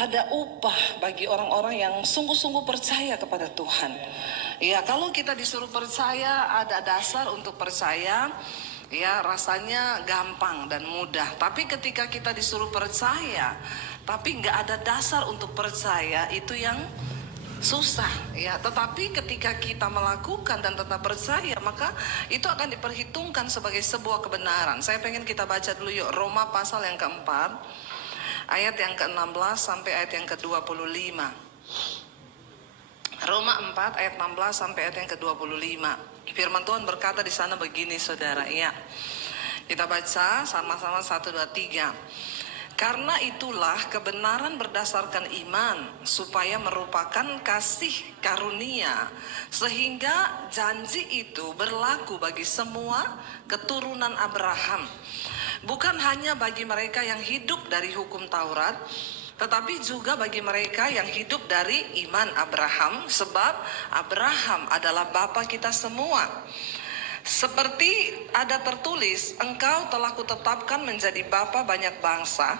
ada upah bagi orang-orang yang sungguh-sungguh percaya kepada Tuhan. Ya, kalau kita disuruh percaya, ada dasar untuk percaya, ya rasanya gampang dan mudah. Tapi ketika kita disuruh percaya, tapi nggak ada dasar untuk percaya, itu yang susah, ya. Tetapi ketika kita melakukan dan tetap percaya, maka itu akan diperhitungkan sebagai sebuah kebenaran. Saya pengen kita baca dulu yuk, Roma pasal yang keempat, ayat yang ke-16 sampai ayat yang ke-25. Roma 4 ayat 16 sampai ayat yang ke-25. Firman Tuhan berkata di sana begini, saudara, ya. Kita baca sama-sama 1, 2, 3. Karena itulah kebenaran berdasarkan iman, supaya merupakan kasih karunia, sehingga janji itu berlaku bagi semua keturunan Abraham. Bukan hanya bagi mereka yang hidup dari hukum Taurat, tetapi juga bagi mereka yang hidup dari iman Abraham, sebab Abraham adalah bapa kita semua. Seperti ada tertulis, engkau telah kutetapkan menjadi bapa banyak bangsa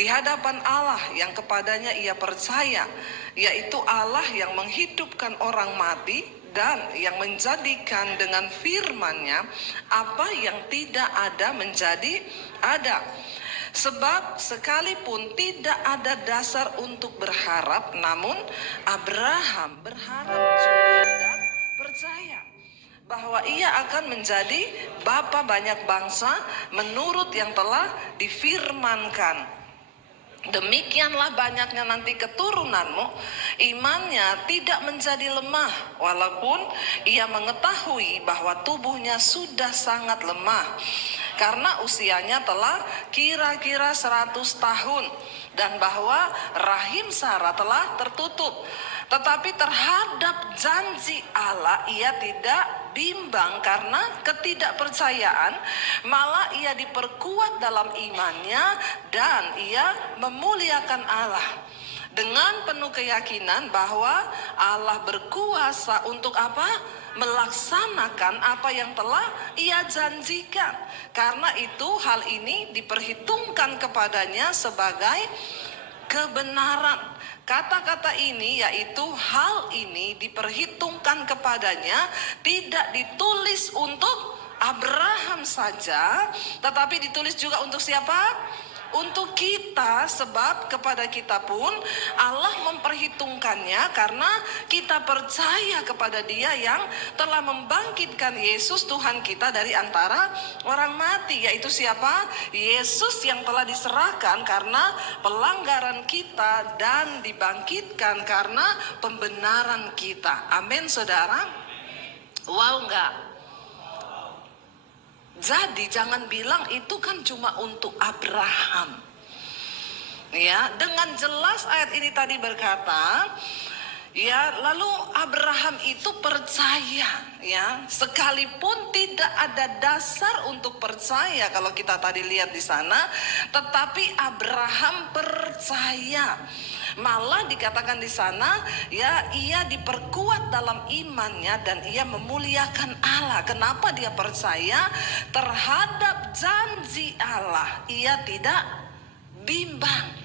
di hadapan Allah yang kepadanya ia percaya, yaitu Allah yang menghidupkan orang mati dan yang menjadikan dengan firman-Nya apa yang tidak ada menjadi ada. Sebab sekalipun tidak ada dasar untuk berharap, namun Abraham berharap juga dan percaya bahwa ia akan menjadi bapa banyak bangsa menurut yang telah difirmankan. Demikianlah banyaknya nanti keturunanmu, imannya tidak menjadi lemah, walaupun ia mengetahui bahwa tubuhnya sudah sangat lemah, karena usianya telah kira-kira 100 tahun, dan bahwa rahim Sarah telah tertutup. Tetapi terhadap janji Allah ia tidak bimbang karena ketidakpercayaan, malah ia diperkuat dalam imannya dan ia memuliakan Allah dengan penuh keyakinan bahwa Allah berkuasa untuk apa? Melaksanakan apa yang telah ia janjikan. Karena itu hal ini diperhitungkan kepadanya sebagai kebenaran. Kata-kata ini, yaitu hal ini diperhitungkan kepadanya, tidak ditulis untuk Abraham saja, tetapi ditulis juga untuk siapa? Untuk kita, sebab kepada kita pun Allah memperhitungkannya karena kita percaya kepada Dia yang telah membangkitkan Yesus Tuhan kita dari antara orang mati. Yaitu siapa? Yesus yang telah diserahkan karena pelanggaran kita dan dibangkitkan karena pembenaran kita. Amin, saudara. Wow, enggak? Jadi jangan bilang itu kan cuma untuk Abraham. Ya, dengan jelas ayat ini tadi berkata, ya, lalu Abraham itu percaya, ya, sekalipun tidak ada dasar untuk percaya kalau kita tadi lihat di sana, tetapi Abraham percaya. Malah dikatakan di sana, ya, ia diperkuat dalam imannya dan ia memuliakan Allah. Kenapa dia percaya? Terhadap janji Allah ia tidak bimbang.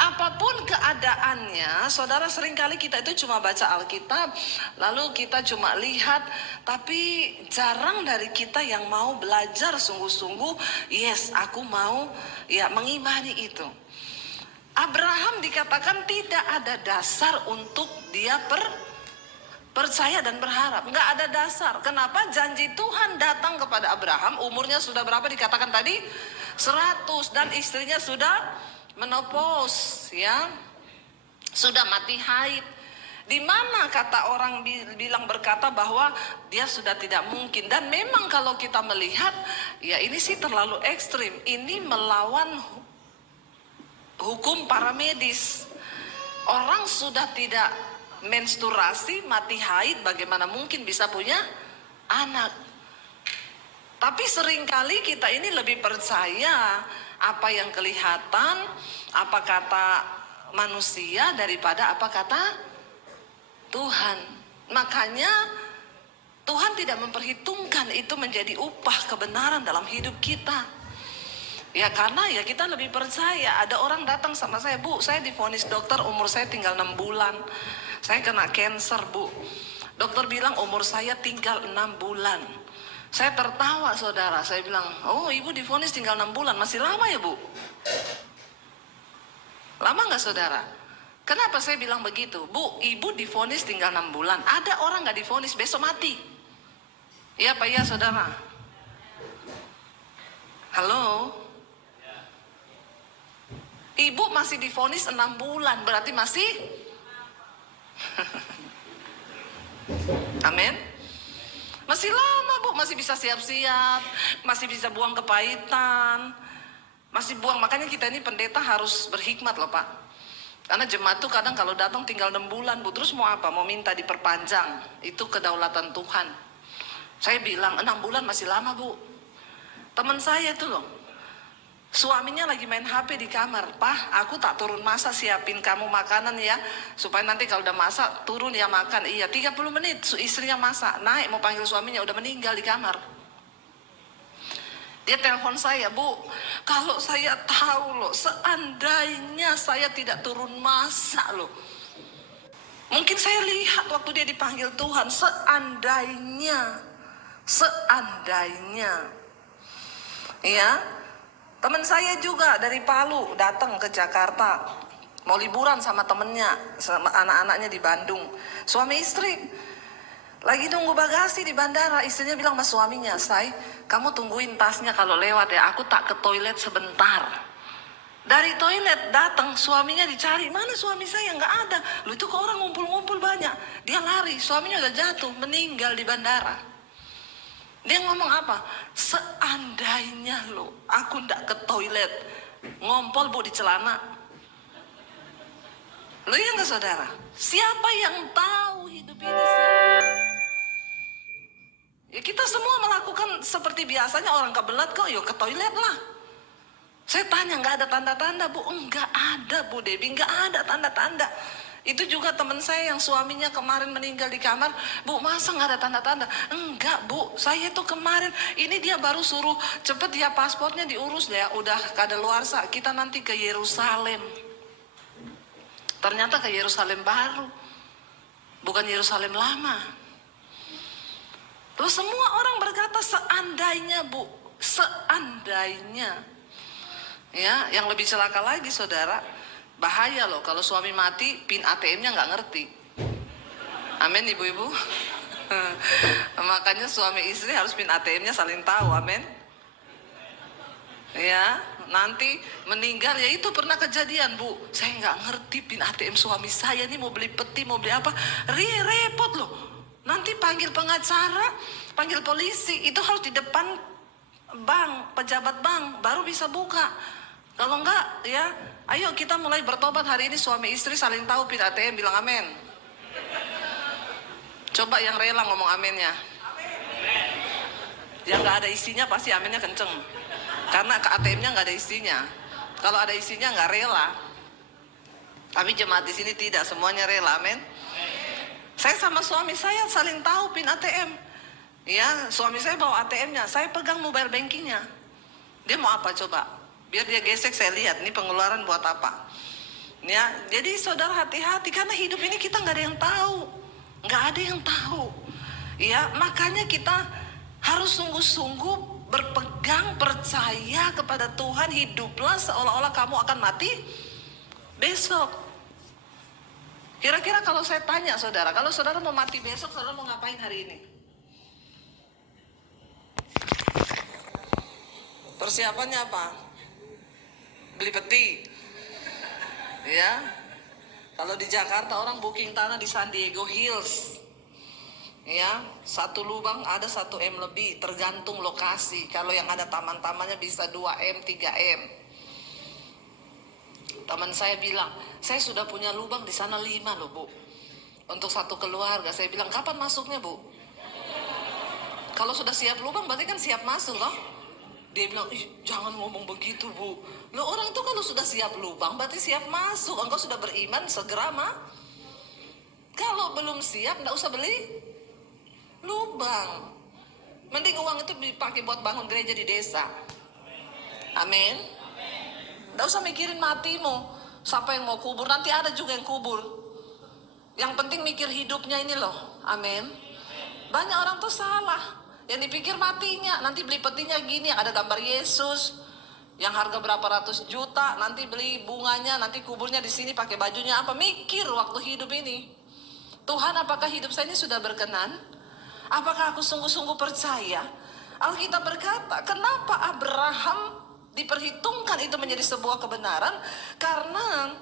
Apapun keadaannya, saudara, seringkali kita itu cuma baca Alkitab, lalu kita cuma lihat, tapi jarang dari kita yang mau belajar sungguh-sungguh. Yes, aku mau, ya, mengimani itu. Abraham dikatakan tidak ada dasar untuk dia percaya dan berharap. Nggak ada dasar. Kenapa? Janji Tuhan datang kepada Abraham. Umurnya sudah berapa dikatakan tadi? 100. Dan istrinya sudah menopause, ya, sudah mati haid. Di mana kata orang bilang berkata bahwa dia sudah tidak mungkin. Dan memang kalau kita melihat, ya ini sih terlalu ekstrim. Ini melawan hukum para medis. Orang sudah tidak menstruasi, mati haid, bagaimana mungkin bisa punya anak? Tapi seringkali kita ini lebih percaya apa yang kelihatan, apa kata manusia daripada apa kata Tuhan. Makanya Tuhan tidak memperhitungkan itu menjadi upah kebenaran dalam hidup kita. Ya karena ya kita lebih percaya. Ada orang datang sama saya, Bu, saya divonis dokter umur saya tinggal 6 bulan. Saya kena cancer, Bu. Dokter bilang umur saya tinggal 6 bulan. Saya tertawa, saudara. Saya bilang, oh ibu divonis tinggal 6 bulan. Masih lama ya, Bu? Lama nggak, saudara? Kenapa saya bilang begitu? Bu, ibu divonis tinggal 6 bulan. Ada orang nggak divonis besok mati. Iya Pak, ya saudara. Halo? Ibu masih divonis 6 bulan, berarti masih amin. Masih lama, Bu, masih bisa siap-siap, masih bisa buang kepahitan, masih buang. Makanya kita ini pendeta harus berhikmat loh, Pak. Karena jemaat tuh kadang kalau datang tinggal 6 bulan, Bu, terus mau apa? Mau minta diperpanjang. Itu kedaulatan Tuhan. Saya bilang 6 bulan masih lama, Bu. Teman saya itu loh, suaminya lagi main HP di kamar. Pak, aku tak turun masak, siapin kamu makanan ya, supaya nanti kalau udah masak turun ya makan. Iya, 30 menit istrinya masak, naik mau panggil suaminya, udah meninggal di kamar. Dia telepon saya, Bu, kalau saya tahu loh, seandainya saya tidak turun masak loh, mungkin saya lihat waktu dia dipanggil Tuhan. Seandainya ya. Teman saya juga dari Palu datang ke Jakarta, mau liburan sama temennya, sama anak-anaknya di Bandung. Suami istri lagi nunggu bagasi di bandara. Istrinya bilang sama suaminya, Say, kamu tungguin tasnya kalau lewat ya, aku tak ke toilet sebentar. Dari toilet datang, suaminya dicari, mana suami saya, nggak ada. Lu itu kok orang ngumpul-ngumpul banyak. Dia lari, suaminya udah jatuh, meninggal di bandara. Dia ngomong apa? Seandainya lo, aku ndak ke toilet, ngompol, Bu, di celana. Lo ya nggak, saudara? Siapa yang tahu hidup ini siapa? Ya kita semua melakukan seperti biasanya orang kebelat kok, yuk ke toilet lah. Saya tanya, nggak ada tanda-tanda, Bu? Enggak ada, Bu Debi, nggak ada tanda-tanda. Itu juga teman saya yang suaminya kemarin meninggal di kamar. Bu, masa nggak ada tanda-tanda? Enggak, Bu, saya tuh kemarin, ini dia baru suruh cepet ya paspornya diurus ya, udah kadaluarsa, kita nanti ke Yerusalem. Ternyata ke Yerusalem baru, bukan Yerusalem lama. Terus semua orang berkata seandainya, Bu, seandainya. Ya, yang lebih celaka lagi, saudara, bahaya loh kalau suami mati pin ATM-nya nggak ngerti. Amin, ibu-ibu. Makanya suami istri harus pin ATM-nya saling tahu. Amin. Ya, nanti meninggal, ya itu pernah kejadian, Bu. Saya nggak ngerti pin ATM suami saya, nih mau beli peti, mau beli apa, repot loh. Nanti panggil pengacara, panggil polisi, itu harus di depan bank, pejabat bank baru bisa buka. Kalau enggak, ya ayo kita mulai bertobat hari ini, suami istri saling tahu pin ATM, bilang amin. Coba yang rela ngomong aminnya. Yang nggak ada isinya pasti aminnya kenceng. Karena ke ATM-nya nggak ada isinya. Kalau ada isinya nggak rela. Tapi jemaat di sini tidak, semuanya rela, amin. Saya sama suami saya saling tahu pin ATM. Ya, suami saya bawa ATM-nya, saya pegang mobile bankingnya. Dia mau apa coba? Biar dia gesek, saya lihat ini pengeluaran buat apa. Ya, jadi saudara hati-hati, karena hidup ini kita nggak ada yang tahu, nggak ada yang tahu. Ya, makanya kita harus sungguh-sungguh berpegang percaya kepada Tuhan. Hiduplah seolah-olah kamu akan mati besok. Kira-kira kalau saya tanya saudara, kalau saudara mau mati besok, saudara mau ngapain hari ini? Persiapannya apa? Beli peti. Ya. Kalau di Jakarta orang booking tanah di San Diego Hills. Ya, 1 lubang ada 1 M lebih, tergantung lokasi. Kalau yang ada taman-tamannya bisa 2 M, 3 M. Teman saya bilang, saya sudah punya lubang di sana 5 loh, Bu. Untuk 1 keluarga. Saya bilang, kapan masuknya, Bu? Kalau sudah siap lubang berarti kan siap masuk loh. Dia bilang, ih jangan ngomong begitu, Bu. Lo orang tuh kalau sudah siap lubang berarti siap masuk. Engkau sudah beriman, segera mah. Kalau belum siap nggak usah beli lubang. Mending uang itu dipakai buat bangun gereja di desa. Amin. Nggak usah mikirin matimu. Siapa yang mau kubur, nanti ada juga yang kubur. Yang penting mikir hidupnya ini loh. Amin. Banyak orang tuh salah. Yang dipikir matinya, nanti beli petinya gini, yang ada gambar Yesus, yang harga berapa ratus juta, nanti beli bunganya, nanti kuburnya di sini pakai bajunya apa. Mikir waktu hidup ini, Tuhan, apakah hidup saya ini sudah berkenan? Apakah aku sungguh-sungguh percaya? Alkitab berkata, kenapa Abraham diperhitungkan itu menjadi sebuah kebenaran? Karena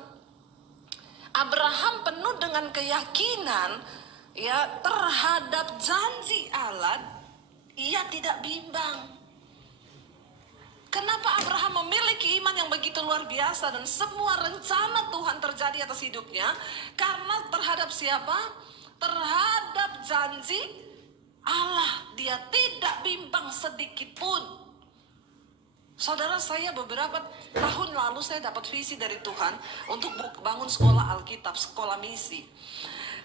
Abraham penuh dengan keyakinan ya terhadap janji Allah, ia tidak bimbang. Kenapa Abraham memiliki iman yang begitu luar biasa dan semua rencana Tuhan terjadi atas hidupnya? Karena terhadap siapa? Terhadap janji Allah, dia tidak bimbang sedikit pun. Saudara, saya beberapa tahun lalu saya dapat visi dari Tuhan untuk bangun sekolah Alkitab, sekolah misi.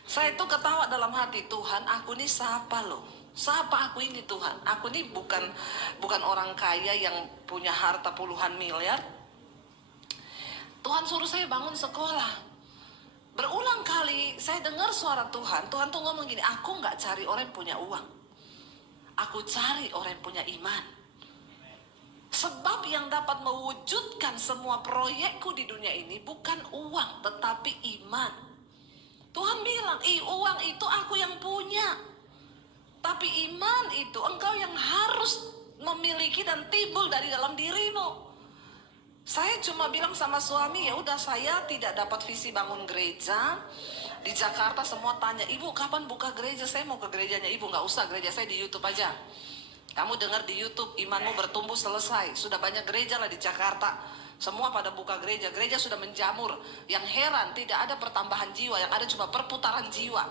Saya itu ketawa dalam hati, Tuhan, aku ini siapa loh? Siapa aku ini Tuhan? Aku ini bukan orang kaya yang punya harta puluhan miliar. Tuhan suruh saya bangun sekolah. Berulang kali saya dengar suara Tuhan. Tuhan tuh ngomong gini, aku gak cari orang yang punya uang. Aku cari orang yang punya iman. Sebab yang dapat mewujudkan semua proyekku di dunia ini bukan uang, tetapi iman. Tuhan bilang, uang itu aku yang punya. Tapi iman itu engkau yang harus memiliki dan timbul dari dalam dirimu. Saya cuma bilang sama suami, ya udah, saya tidak dapat visi bangun gereja. Di Jakarta semua tanya, ibu kapan buka gereja? Saya mau ke gerejanya ibu, gak usah, gereja saya di YouTube aja. Kamu dengar di YouTube, imanmu bertumbuh selesai. Sudah banyak gereja lah di Jakarta. Semua pada buka gereja. Gereja sudah menjamur. Yang heran, tidak ada pertambahan jiwa. Yang ada cuma perputaran jiwa.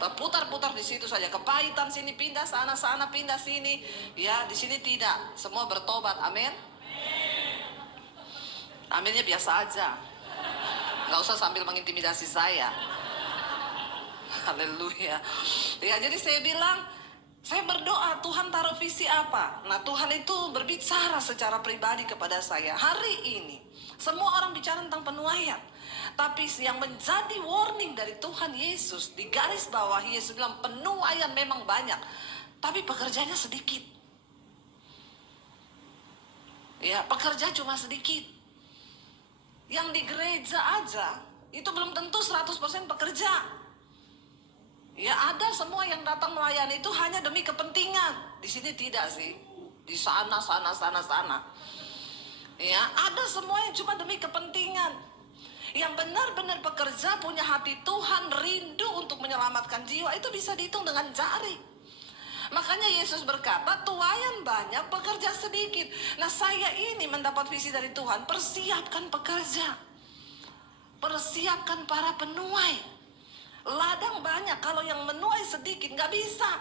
Berputar-putar di situ saja. Kepahitan sini pindah, sana pindah sini. Ya, di sini tidak. Semua bertobat. Amin. Aminnya biasa aja. Gak usah sambil mengintimidasi saya. Haleluya. Ya, jadi saya bilang, saya berdoa, Tuhan taruh visi apa? Nah, Tuhan itu berbicara secara pribadi kepada saya. Hari ini, semua orang bicara tentang penuaian. Tapi yang menjadi warning dari Tuhan Yesus, di garis bawah Yesus bilang, penuaian memang banyak, tapi pekerjanya sedikit. Ya, pekerja cuma sedikit. Yang di gereja aja, itu belum tentu 100% pekerja. Ya, ada semua yang datang melayani itu hanya demi kepentingan. Di sini tidak sih. Di sana. Ya, ada semua yang cuma demi kepentingan. Yang benar-benar bekerja, punya hati Tuhan, rindu untuk menyelamatkan jiwa, itu bisa dihitung dengan jari. Makanya Yesus berkata, tuaian banyak, pekerja sedikit. Nah, saya ini mendapat visi dari Tuhan, persiapkan pekerja. Persiapkan para penuai. Ladang banyak, kalau yang menuai sedikit nggak bisa.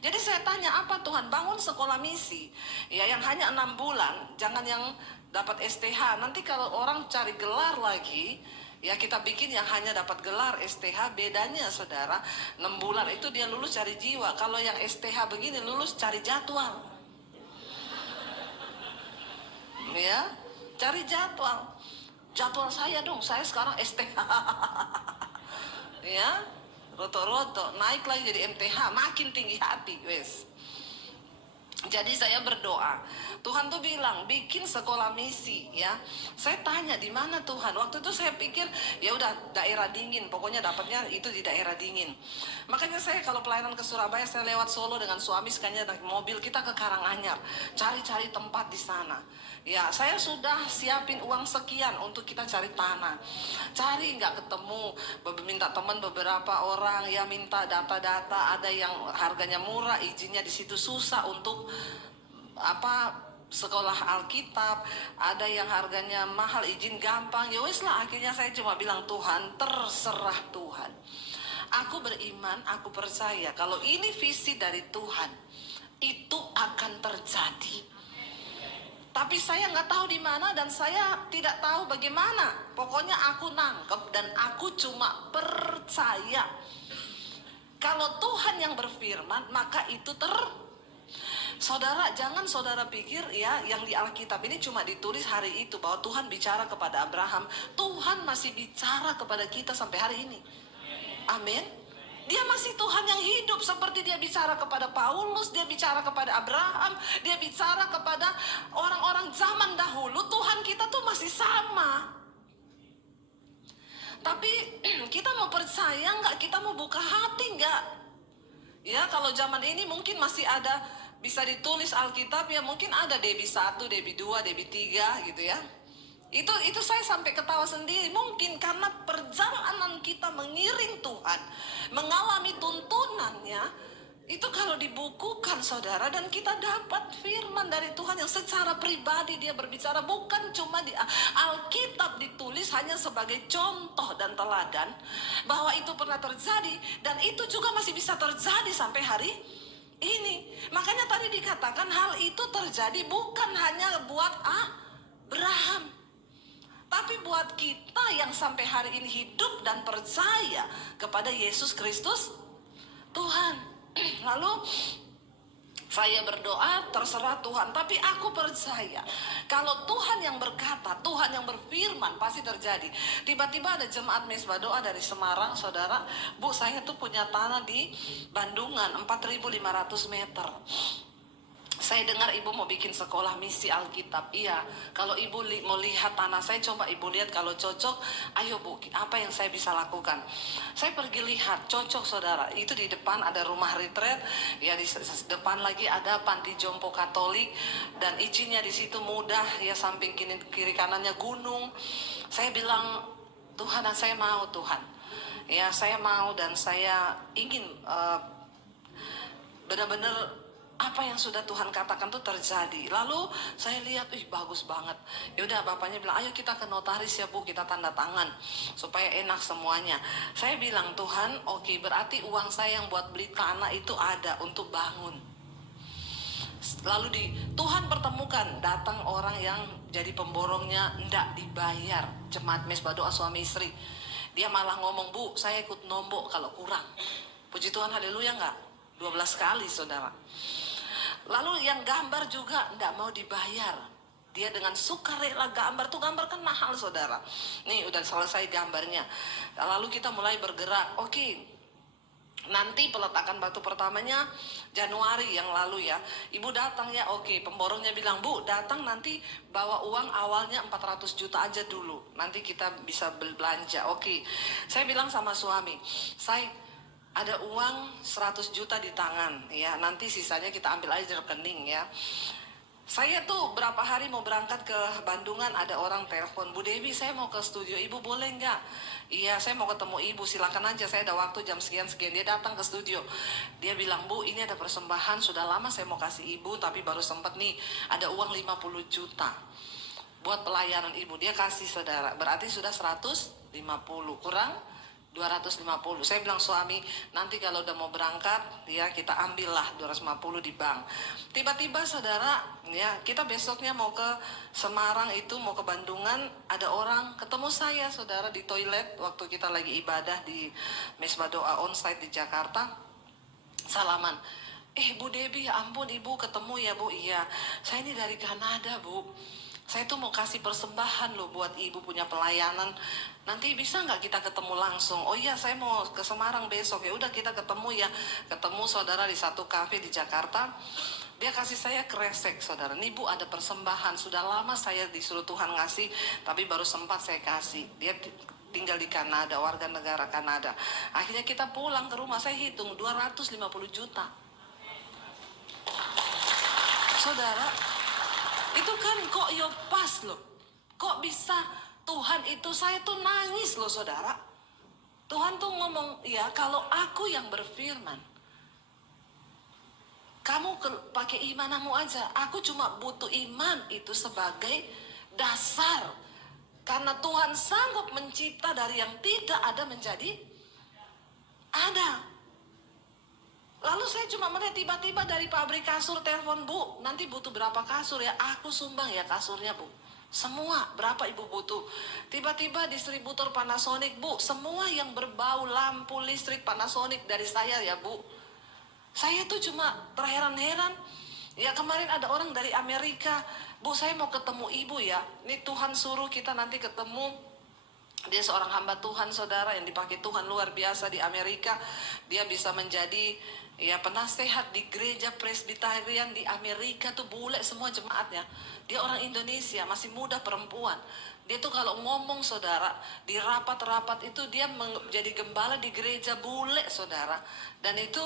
Jadi saya tanya, apa Tuhan? Bangun sekolah misi ya yang hanya 6 bulan, jangan yang dapat STH. Nanti kalau orang cari gelar lagi, ya kita bikin yang hanya dapat gelar STH. Bedanya saudara, 6 bulan itu dia lulus cari jiwa. Kalau yang STH begini lulus cari jadwal. Ya, cari jadwal. Jadwal saya dong, saya sekarang STH. Ya, roto-roto naik lagi jadi MTH, makin tinggi hati, wes. Jadi saya berdoa, Tuhan tuh bilang bikin sekolah misi ya. Saya tanya di mana Tuhan? Waktu itu saya pikir ya udah daerah dingin, pokoknya dapatnya itu di daerah dingin. Makanya saya kalau pelayanan ke Surabaya, saya lewat Solo dengan suami, sekalinya naik mobil kita ke Karanganyar, cari-cari tempat di sana. Ya, saya sudah siapin uang sekian untuk kita cari tanah. Cari nggak ketemu, minta teman beberapa orang, ya minta data-data, ada yang harganya murah, izinnya di situ susah untuk sekolah Alkitab, ada yang harganya mahal, izin gampang. Ya wes lah, akhirnya saya cuma bilang, Tuhan, terserah Tuhan. Aku beriman, aku percaya kalau ini visi dari Tuhan, itu akan terjadi. Tapi saya nggak tahu di mana dan saya tidak tahu bagaimana. Pokoknya aku nangkep dan aku cuma percaya. Kalau Tuhan yang berfirman, maka itu Saudara, jangan saudara pikir ya yang di Alkitab ini cuma ditulis hari itu bahwa Tuhan bicara kepada Abraham. Tuhan masih bicara kepada kita sampai hari ini. Amin. Dia masih Tuhan yang hidup, seperti dia bicara kepada Paulus, dia bicara kepada Abraham, dia bicara kepada orang-orang zaman dahulu. Tuhan kita tuh masih sama. Tapi kita mau percaya nggak? Kita mau buka hati nggak? Ya, kalau zaman ini mungkin masih ada, bisa ditulis Alkitab ya, mungkin ada Debbie 1, Debbie 2, Debbie 3 gitu ya. Itu saya sampai ketawa sendiri. Mungkin karena perjalanan kita mengiring Tuhan, mengalami tuntunannya, itu kalau dibukukan saudara, dan kita dapat firman dari Tuhan yang secara pribadi dia berbicara, bukan cuma di Alkitab ditulis hanya sebagai contoh dan teladan bahwa itu pernah terjadi, dan itu juga masih bisa terjadi sampai hari ini. Makanya tadi dikatakan hal itu terjadi bukan hanya buat Abraham, tapi buat kita yang sampai hari ini hidup dan percaya kepada Yesus Kristus Tuhan. Lalu saya berdoa, terserah Tuhan, tapi aku percaya kalau Tuhan yang berkata, Tuhan yang berfirman, pasti terjadi. Tiba-tiba ada jemaat Mesbah Doa dari Semarang, saudara. Bu, saya tuh punya tanah di Bandungan 4.500 meter. Saya dengar ibu mau bikin sekolah misi Alkitab. Iya, kalau ibu mau lihat tanah saya, coba ibu lihat, kalau cocok, ayo bu, apa yang saya bisa lakukan. Saya pergi lihat, cocok saudara. Itu di depan ada rumah retreat, ya di depan lagi ada panti jompo Katolik, dan izinnya di situ mudah, ya samping kiri kanannya gunung. Saya bilang, Tuhan, saya mau Tuhan. Ya saya mau, dan saya ingin benar-benar apa yang sudah Tuhan katakan itu terjadi. Lalu saya lihat, bagus banget. Ya udah, bapaknya bilang, ayo kita ke notaris ya bu, kita tanda tangan supaya enak semuanya. Saya bilang, Tuhan, oke, berarti uang saya yang buat beli tanah itu ada untuk bangun. Lalu Tuhan pertemukan, datang orang yang jadi pemborongnya ndak dibayar, jemaat Mesbah Doa suami istri. Dia malah ngomong, bu, saya ikut nombok kalau kurang. Puji Tuhan, haleluya nggak? 12 kali saudara. Lalu yang gambar juga nggak mau dibayar. Dia dengan sukarela gambar, tuh gambar kan mahal saudara. Nih udah selesai gambarnya. Lalu kita mulai bergerak. Oke, nanti peletakan batu pertamanya Januari yang lalu ya. Ibu datang ya, oke. Pemborongnya bilang, bu datang nanti bawa uang awalnya 400 juta aja dulu. Nanti kita bisa belanja. Oke. Saya bilang sama suami, saya ada uang 100 juta di tangan ya, nanti sisanya kita ambil aja di rekening ya. Saya tuh berapa hari mau berangkat ke Bandungan, ada orang telepon, Bu Dewi saya mau ke studio ibu, boleh nggak? Iya, saya mau ketemu ibu, silakan aja, saya ada waktu jam sekian-sekian. Dia datang ke studio, dia bilang, bu ini ada persembahan, sudah lama saya mau kasih ibu tapi baru sempat nih, ada uang 50 juta buat pelayanan ibu. Dia kasih saudara, berarti sudah 150, kurang 250. Saya bilang suami, nanti kalau udah mau berangkat ya kita ambillah 250 di bank. Tiba-tiba saudara ya, kita besoknya mau ke Semarang, itu mau ke Bandungan, ada orang ketemu saya saudara di toilet waktu kita lagi ibadah di Mesbah Doa onsite di Jakarta. Salaman, Bu Debbie, ya ampun ibu ketemu ya bu. Iya, saya ini dari Kanada bu, saya tuh mau kasih persembahan loh buat ibu punya pelayanan. Nanti bisa nggak kita ketemu langsung? Oh iya, saya mau ke Semarang besok. Ya udah kita ketemu ya. Ketemu saudara di satu kafe di Jakarta. Dia kasih saya kresek saudara. Nih bu, ada persembahan. Sudah lama saya disuruh Tuhan ngasih, tapi baru sempat saya kasih. Dia tinggal di Kanada, warga negara Kanada. Akhirnya kita pulang ke rumah, saya hitung 250 juta. Saudara, itu kan kok pas loh. Kok bisa Tuhan itu, saya tuh nangis loh saudara. Tuhan tuh ngomong, ya kalau aku yang berfirman, kamu pakai imanmu aja. Aku cuma butuh iman itu sebagai dasar. Karena Tuhan sanggup mencipta dari yang tidak ada menjadi ada. Lalu saya cuma melihat tiba-tiba dari pabrik kasur telepon, bu nanti butuh berapa kasur ya, aku sumbang ya kasurnya bu, semua berapa ibu butuh. Tiba-tiba distributor Panasonic, bu semua yang berbau lampu listrik Panasonic dari saya ya bu. Saya tuh cuma terheran-heran, Ya kemarin ada orang dari Amerika, Bu saya mau ketemu ibu ya. Ini Tuhan suruh kita nanti ketemu. Dia seorang hamba Tuhan saudara yang dipakai Tuhan luar biasa di Amerika. Dia bisa menjadi ya penasehat di gereja Presbyterian di Amerika tuh, bule semua jemaatnya. Dia orang Indonesia, masih muda, perempuan. Dia tuh kalau ngomong saudara, di rapat-rapat itu dia menjadi gembala di gereja, bule saudara. Dan itu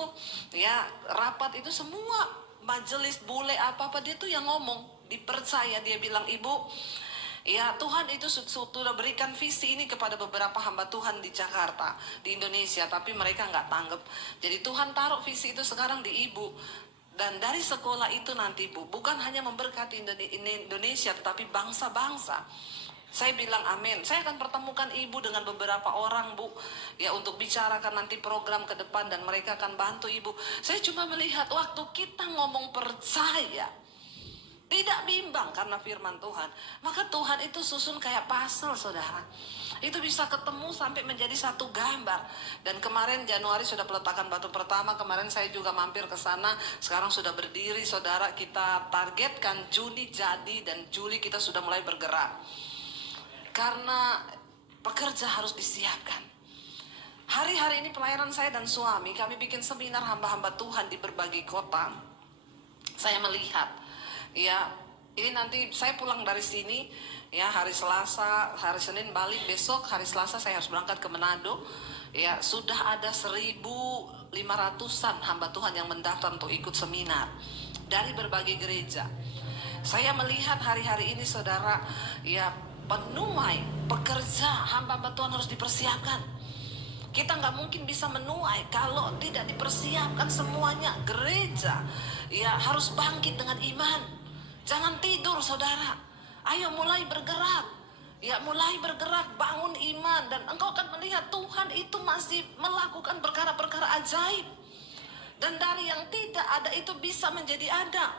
ya rapat itu semua majelis bule apa-apa dia tuh yang ngomong. Dipercaya, dia bilang, ibu ya Tuhan itu sudah berikan visi ini kepada beberapa hamba Tuhan di Jakarta, di Indonesia, tapi mereka nggak tanggap. Jadi Tuhan taruh visi itu sekarang di ibu. Dan dari sekolah itu nanti Bu, bukan hanya memberkati Indonesia, tetapi bangsa-bangsa. Saya bilang amin. Saya akan pertemukan ibu dengan beberapa orang Bu, ya untuk bicarakan nanti program ke depan dan mereka akan bantu ibu. Saya cuma melihat waktu kita ngomong percaya, tidak bimbang karena firman Tuhan, maka Tuhan itu susun kayak puzzle saudara. Itu bisa ketemu sampai menjadi satu gambar. Dan kemarin Januari sudah peletakan batu pertama. Kemarin saya juga mampir ke sana. Sekarang sudah berdiri saudara. Kita targetkan Juni jadi, dan Juli kita sudah mulai bergerak. Karena pekerja harus disiapkan. Hari-hari ini pelayanan saya dan suami, kami bikin seminar hamba-hamba Tuhan di berbagai kota. Saya melihat, ya ini nanti saya pulang dari sini ya hari Selasa, hari Senin balik, besok hari Selasa saya harus berangkat ke Manado. Ya sudah ada 1.500-an hamba Tuhan yang mendaftar untuk ikut seminar dari berbagai gereja. Saya melihat hari-hari ini saudara, ya penuai pekerja hamba-hamba Tuhan harus dipersiapkan. Kita nggak mungkin bisa menuai kalau tidak dipersiapkan semuanya. Gereja ya harus bangkit dengan iman. Jangan tidur saudara. Ayo mulai bergerak. Ya mulai bergerak, bangun iman. Dan engkau akan melihat Tuhan itu masih melakukan perkara-perkara ajaib. Dan dari yang tidak ada itu bisa menjadi ada.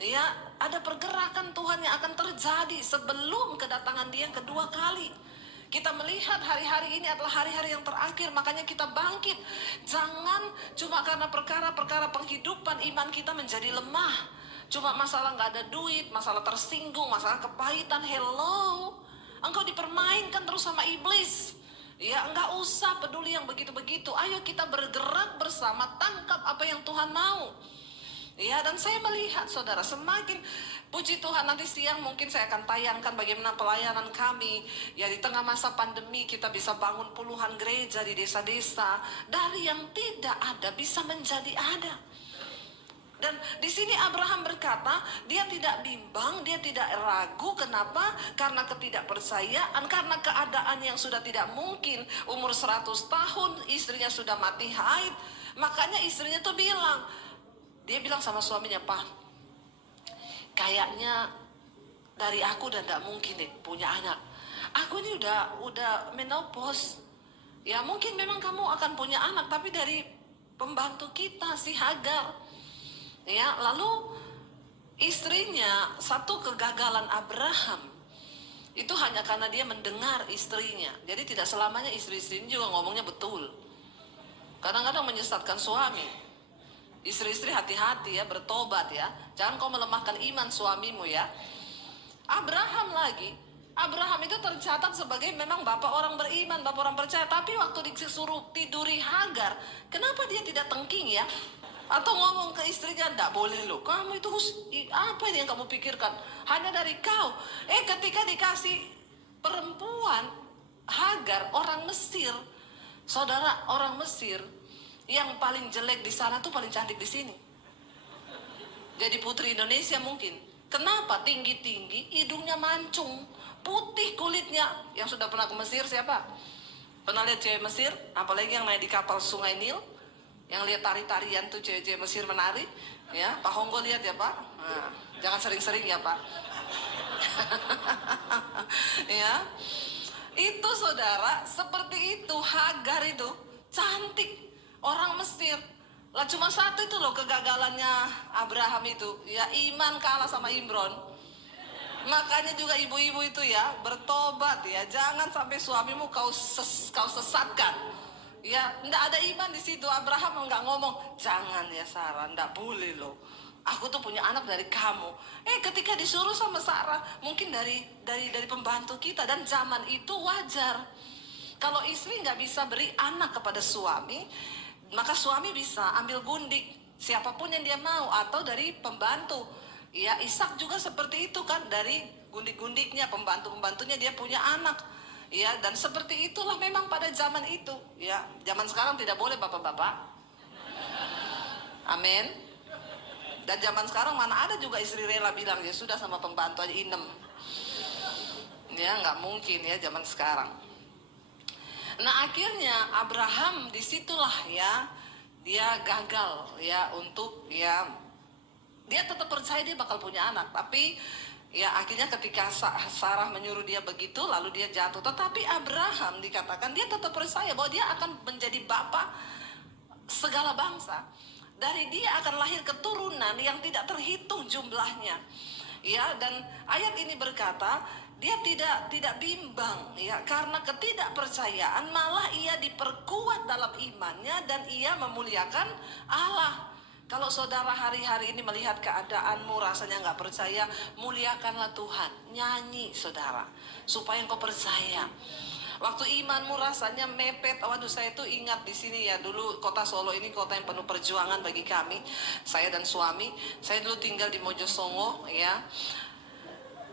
Ya ada pergerakan Tuhan yang akan terjadi sebelum kedatangan Dia yang kedua kali. Kita melihat hari-hari ini adalah hari-hari yang terakhir, makanya kita bangkit. Jangan cuma karena perkara-perkara penghidupan iman kita menjadi lemah. Cuma masalah nggak ada duit, masalah tersinggung, masalah kepahitan. Hello, engkau dipermainkan terus sama iblis. Ya nggak usah peduli yang begitu-begitu. Ayo kita bergerak bersama, tangkap apa yang Tuhan mau. Ya, dan saya melihat saudara, semakin puji Tuhan nanti siang mungkin saya akan tayangkan bagaimana pelayanan kami. Ya di tengah masa pandemi kita bisa bangun puluhan gereja di desa-desa. Dari yang tidak ada bisa menjadi ada. Dan di sini Abraham berkata, dia tidak bimbang, dia tidak ragu. Kenapa? Karena ketidakpercayaan, karena keadaan yang sudah tidak mungkin. Umur 100 tahun, istrinya sudah mati haid. Makanya istrinya tuh bilang, dia bilang sama suaminya, Pak, kayaknya dari aku udah gak mungkin deh punya anak. Aku ini udah menopause. Ya mungkin memang kamu akan punya anak, tapi dari pembantu kita si Hagar. Ya lalu istrinya, satu kegagalan Abraham itu hanya karena dia mendengar istrinya. Jadi tidak selamanya istri-istri ini juga ngomongnya betul. Kadang-kadang menyesatkan suami. Istri-istri hati-hati ya, bertobat ya. Jangan kau melemahkan iman suamimu ya. Abraham itu tercatat sebagai memang bapak orang beriman, bapak orang percaya. Tapi waktu disuruh tiduri Hagar, kenapa dia tidak tengking ya? Atau ngomong ke istrinya, enggak boleh loh, kamu itu apa ini yang kamu pikirkan? Hanya dari kau. Ketika dikasih perempuan Hagar, orang Mesir, saudara, orang Mesir yang paling jelek di sana tuh paling cantik di sini. Jadi putri Indonesia mungkin. Kenapa? Tinggi-tinggi, hidungnya mancung, putih kulitnya. Yang sudah pernah ke Mesir siapa? Pernah lihat cewek Mesir? Apalagi yang naik di kapal Sungai Nil, yang lihat tari-tarian tuh cewek-cewek Mesir menari. Ya, Pak Honggo lihat ya Pak. Nah, jangan sering-sering ya Pak. Ya, itu saudara, seperti itu Hagar itu cantik. Orang Mesir lah, cuma satu itu loh kegagalannya Abraham itu, ya iman kalah sama Imron. Makanya juga ibu-ibu itu ya bertobat ya, jangan sampai suamimu kau sesatkan. Ya, ndak ada iman di situ. Abraham nggak ngomong, jangan ya Sarah, ndak boleh loh. Aku tuh punya anak dari kamu. Ketika disuruh sama Sarah, mungkin dari pembantu kita, dan zaman itu wajar. Kalau istri nggak bisa beri anak kepada suami, maka suami bisa ambil gundik siapapun yang dia mau, atau dari pembantu. Ya, Ishak juga seperti itu kan, dari gundik-gundiknya, pembantunya dia punya anak. Ya, dan seperti itulah memang pada zaman itu. Ya, zaman sekarang tidak boleh bapak-bapak. Amin. Dan zaman sekarang mana ada juga istri rela bilang ya sudah sama pembantu aja inem. Ya nggak mungkin ya zaman sekarang. Nah akhirnya Abraham disitulah ya dia gagal ya untuk ya dia tetap percaya dia bakal punya anak, tapi ya akhirnya ketika Sarah menyuruh dia begitu lalu dia jatuh. Tetapi Abraham dikatakan dia tetap percaya bahwa dia akan menjadi bapak segala bangsa. Dari dia akan lahir keturunan yang tidak terhitung jumlahnya. Ya, dan ayat ini berkata, dia tidak bimbang ya, karena ketidakpercayaan malah ia diperkuat dalam imannya dan ia memuliakan Allah. Kalau saudara hari-hari ini melihat keadaanmu rasanya nggak percaya, muliakanlah Tuhan, nyanyi saudara, supaya engkau percaya. Waktu imanmu rasanya mepet, waduh saya tuh ingat di sini ya, dulu kota Solo ini kota yang penuh perjuangan bagi kami, saya dan suami. Saya dulu tinggal di Mojosongo ya.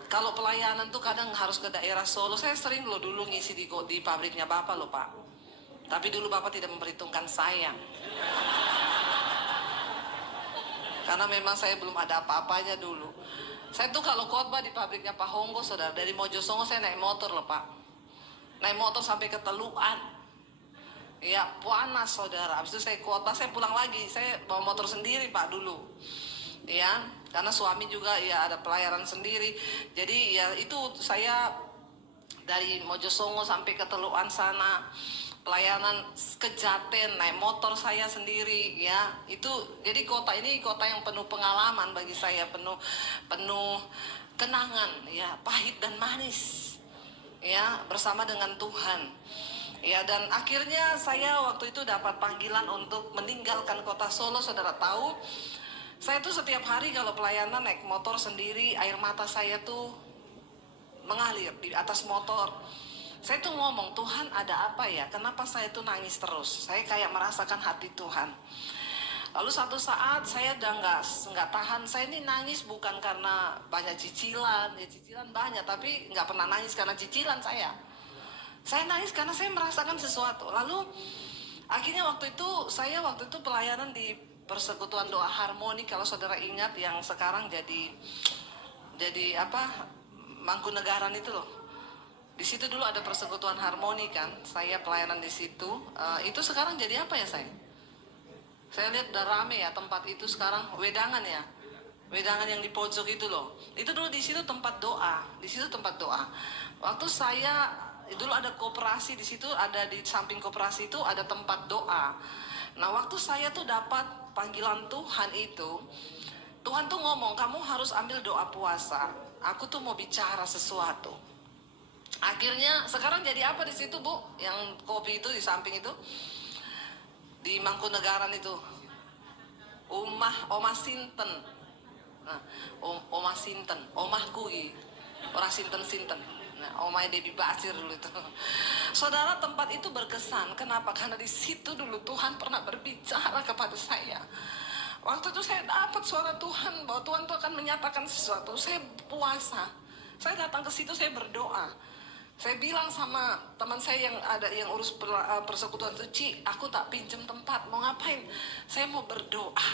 Kalau pelayanan tuh kadang harus ke daerah Solo. Saya sering loh dulu ngisi di pabriknya Bapak loh Pak. Tapi dulu Bapak tidak memperhitungkan saya. Karena memang saya belum ada apa-apanya dulu. Saya tuh kalau khotbah di pabriknya Pak Honggo saudara, dari Mojosongo saya naik motor loh Pak. Naik motor sampai ke Teluan. Ya panas saudara. Habis itu saya khotbah, saya pulang lagi. Saya bawa motor sendiri Pak dulu. Ya, karena suami juga ya ada pelayaran sendiri. Jadi ya itu saya dari Mojosongo sampai ke Teluan sana. Pelayanan ke Jaten, naik motor saya sendiri ya. Itu jadi kota ini kota yang penuh pengalaman bagi saya, penuh kenangan ya, pahit dan manis. Ya, bersama dengan Tuhan. Ya, dan akhirnya saya waktu itu dapat panggilan untuk meninggalkan kota Solo. Saudara tahu, saya tuh setiap hari kalau pelayanan naik motor sendiri, air mata saya tuh mengalir di atas motor. Saya tuh ngomong, Tuhan ada apa ya? Kenapa saya tuh nangis terus? Saya kayak merasakan hati Tuhan. Lalu satu saat saya udah nggak tahan, saya ini nangis bukan karena banyak cicilan, ya cicilan banyak, tapi nggak pernah nangis karena cicilan saya. Saya nangis karena saya merasakan sesuatu. Lalu akhirnya waktu itu pelayanan di Persekutuan Doa Harmoni, kalau saudara ingat yang sekarang jadi apa Mangkunegaran itu loh. Di situ dulu ada Persekutuan Harmoni kan, saya pelayanan di situ. Itu sekarang jadi apa ya saya? Saya lihat udah rame ya tempat itu sekarang, Wedangan ya. Wedangan yang di pojok itu loh. Itu dulu di situ tempat doa, di situ tempat doa. Waktu saya dulu ada koperasi di situ, ada di samping koperasi itu ada tempat doa. Nah, waktu saya tuh dapat panggilan Tuhan itu, Tuhan tuh ngomong, kamu harus ambil doa puasa. Aku tuh mau bicara sesuatu. Akhirnya sekarang jadi apa di situ, Bu? Yang kopi itu di samping itu. Di Mangkunegaran itu Omah Sinten. Nah, Omah Sinten, omahku orang Sinten. Nah, omahnya Debbie Basir dulu itu. Saudara, tempat itu berkesan. Kenapa? Karena di situ dulu Tuhan pernah berbicara kepada saya. Waktu itu saya dapat suara Tuhan bahwa Tuhan itu akan menyatakan sesuatu. Saya puasa. Saya datang ke situ, saya berdoa. Saya bilang sama teman saya yang urus persekutuan itu, Ci, aku tak pinjam tempat, mau ngapain? Saya mau berdoa.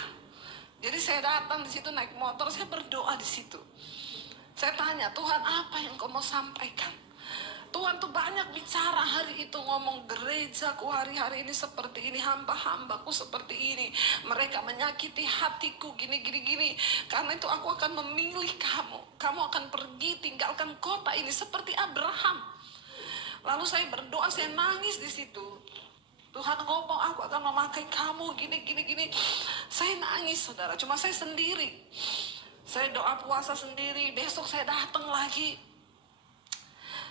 Jadi saya datang di situ naik motor, saya berdoa di situ. Saya tanya, Tuhan apa yang kau mau sampaikan? Tuhan tuh banyak bicara hari itu, ngomong gerejaku hari-hari ini seperti ini, hamba-hambaku seperti ini, mereka menyakiti hatiku gini. Karena itu aku akan memilih kamu akan pergi tinggalkan kota ini seperti Abraham. Lalu saya berdoa, saya nangis di situ. Tuhan ngomong, aku akan memakai kamu gini. Saya nangis saudara, cuma saya sendiri. Saya doa puasa sendiri, besok saya datang lagi.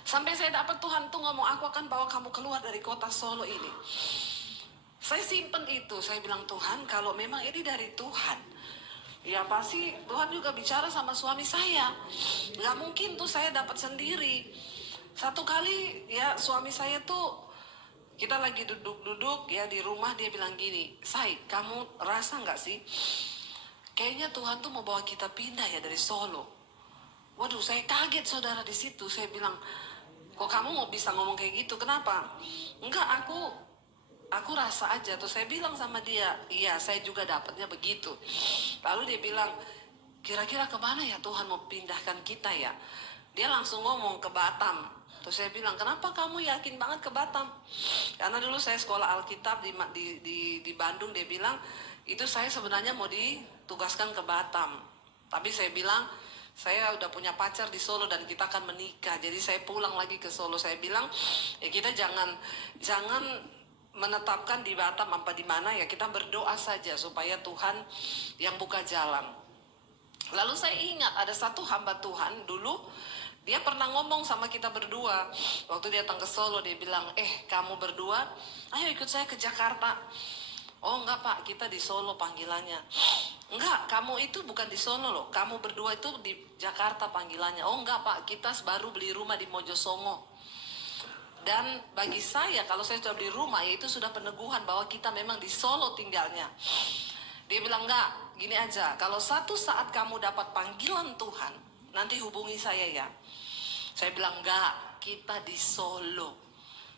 Sampai saya dapat Tuhan tuh ngomong, aku akan bawa kamu keluar dari kota Solo ini. Saya simpen itu, saya bilang Tuhan, kalau memang ini dari Tuhan, Ya pasti Tuhan juga bicara sama suami saya. Nggak mungkin tuh saya dapat sendiri. Satu kali ya suami saya tuh, kita lagi duduk-duduk ya di rumah, dia bilang gini, "Say, kamu rasa nggak sih kayaknya Tuhan tuh mau bawa kita pindah ya dari Solo?" Waduh, saya kaget saudara di situ. Saya bilang, "Kok kamu mau bisa ngomong kayak gitu? Kenapa?" "Enggak, aku rasa aja." Tuh saya bilang sama dia, "Iya, saya juga dapatnya begitu." Lalu dia bilang, "Kira-kira kemana ya Tuhan mau pindahkan kita ya?" Dia langsung ngomong ke Batam. Terus saya bilang, "Kenapa kamu yakin banget ke Batam?" Karena dulu saya sekolah Alkitab di Bandung. Dia bilang, "Itu saya sebenarnya mau ditugaskan ke Batam. Tapi saya bilang, saya udah punya pacar di Solo dan kita akan menikah. Jadi saya pulang lagi ke Solo." Saya bilang, "Ya kita jangan menetapkan di Batam apa di mana ya, kita berdoa saja supaya Tuhan yang buka jalan." Lalu saya ingat ada satu hamba Tuhan dulu, dia pernah ngomong sama kita berdua. Waktu dia datang ke Solo, dia bilang, "Kamu berdua, ayo ikut saya ke Jakarta." "Oh enggak Pak, kita di Solo panggilannya." "Enggak, kamu itu bukan di Solo loh, kamu berdua itu di Jakarta panggilannya." "Oh enggak Pak, kita baru beli rumah di Mojosongo. Dan bagi saya, kalau saya sudah beli rumah, ya itu sudah peneguhan bahwa kita memang di Solo tinggalnya." Dia bilang, "Enggak, gini aja, kalau satu saat kamu dapat panggilan Tuhan, nanti hubungi saya ya." Saya bilang, "Enggak, kita di Solo."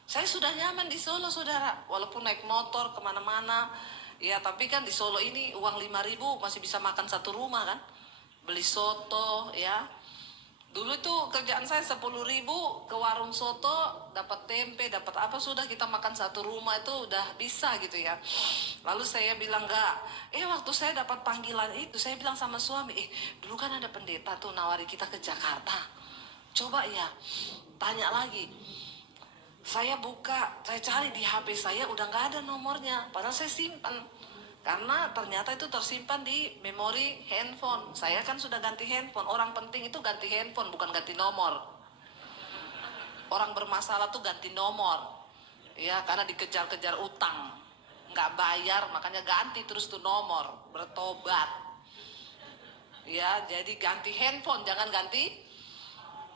Saya sudah nyaman di Solo saudara, walaupun naik motor kemana-mana. Ya tapi kan di Solo ini uang 5.000 masih bisa makan satu rumah kan. Beli soto ya. Dulu itu kerjaan saya 10.000 ke warung soto, dapat tempe, dapat apa, sudah kita makan satu rumah itu udah bisa gitu ya. Lalu saya bilang, "Enggak." Waktu saya dapat panggilan itu, saya bilang sama suami, "Dulu kan ada pendeta tuh nawari kita ke Jakarta. Coba ya, tanya lagi." Saya buka, saya cari di HP saya, udah nggak ada nomornya. Padahal saya simpan. Karena ternyata itu tersimpan di memori handphone. Saya kan sudah ganti handphone. Orang penting itu ganti handphone, bukan ganti nomor. Orang bermasalah tuh ganti nomor. Ya, karena dikejar-kejar utang. Nggak bayar, makanya ganti terus tuh nomor. Bertobat. Ya, jadi ganti handphone, jangan ganti.